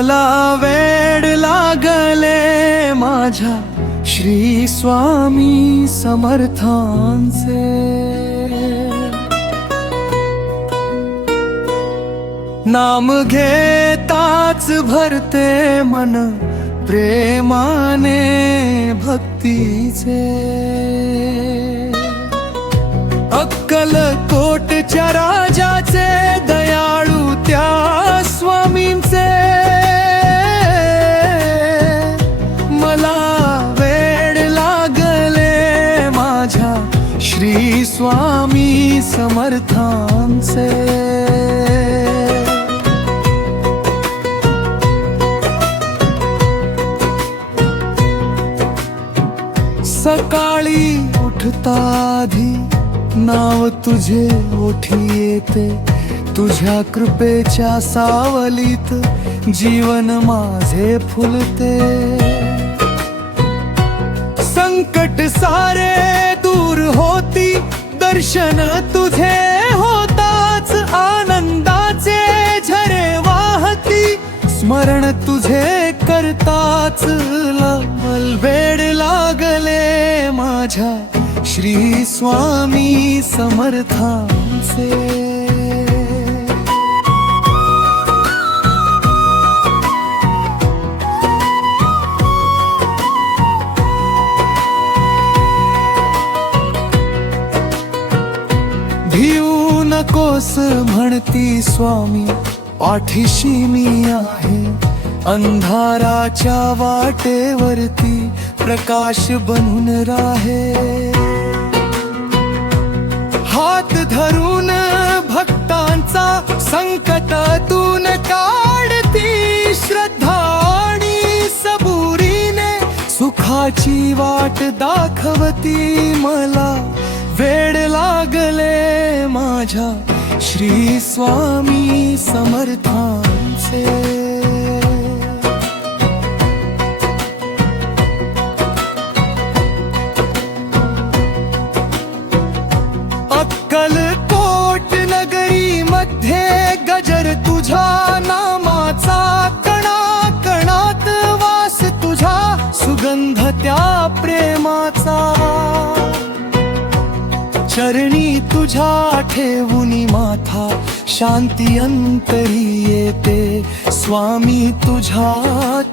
मला वेड लागले माझ्या श्री स्वामी समर्थांचे। नाम घेताच भरते मन प्रेमाने भक्तीचे। अक्कलकोटच्या राजाचे दयाळू त्या स्वामींचे। मला वेड लागले माझ्या श्री स्वामी समर्थांचे। सकाळी उठताधी नाव तुझे ओठी येते। तुझ्या कृपेच्या सावलीत जीवन माझे फुलते। संकट सारे दूर होती दर्शन तुझे होताच। आनंदाचे झरे वाहती स्मरण तुझे करताच। वेड लागले माझ्या श्री स्वामी समर्थांचे। भिऊ नकोस म्हणती स्वामी पाठीशी मी आहे। अंधाराच्या वाटेवरती प्रकाश बनून राहे। हात धरून भक्तांचा संकटातून काढती श्रद्धा आणि सबुरीने सुखाची वाट दाखवती। मला वेड लागले माझ्या श्री स्वामी समर्थांचे। अक्कलकोट नगरी मध्ये गजर तुझ्या नामाचा। कणाकणात वास तुझा सुगंध त्या प्रेमाचा। चरणी तुझ्या ठेवूनी माथा शांती अंतरी येते। स्वामी तुझ्या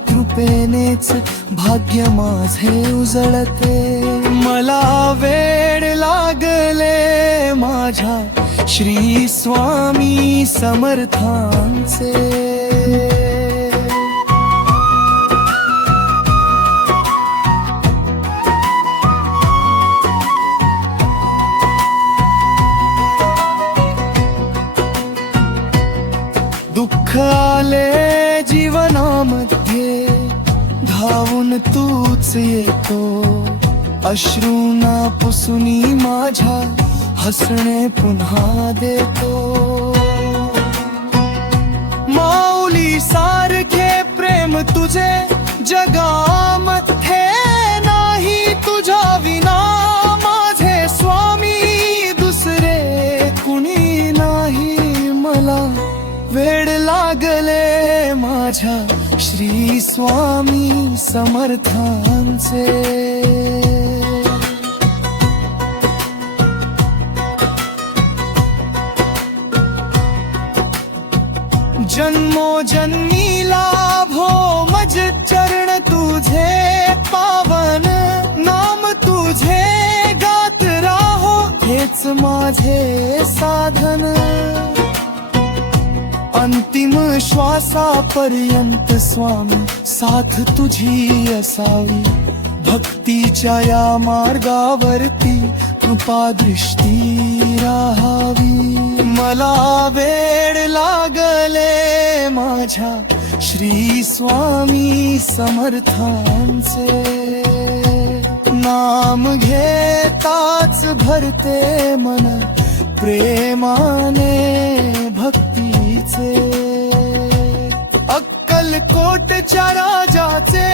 कृपेनेच भाग्य माझे उजळते। मला वेड लागले माझ्या श्री स्वामी समर्थांचे। दुःख आले जीवनामध्ये धावून तूच येतो। अश्रूंना पुसुनी माझ्या हसणे पुन्हा देतो। माऊली सारखे प्रेम तुझे जगामध्ये नाही। तुझ्या विना माझे स्वामी दुसरे कुणी नाही। मला वेड लागले माझ्या श्री स्वामी समर्थांचे। जन्मोजन्मी लाभो मज चरण तुझे पावन। नाम तुझे गात राहो हेच माझे साधन। अंतिम श्वासापर्यंत स्वामी साथ तुझी असावी। भक्तीच्या या मार्गावरती कृपा दृष्टी राहावी। मला वेड लागले माझ्या श्री स्वामी समर्थांचे। नाम घेताच भरते मन प्रेमाने भक्तीचे। अक्कलकोटच्या राजाचे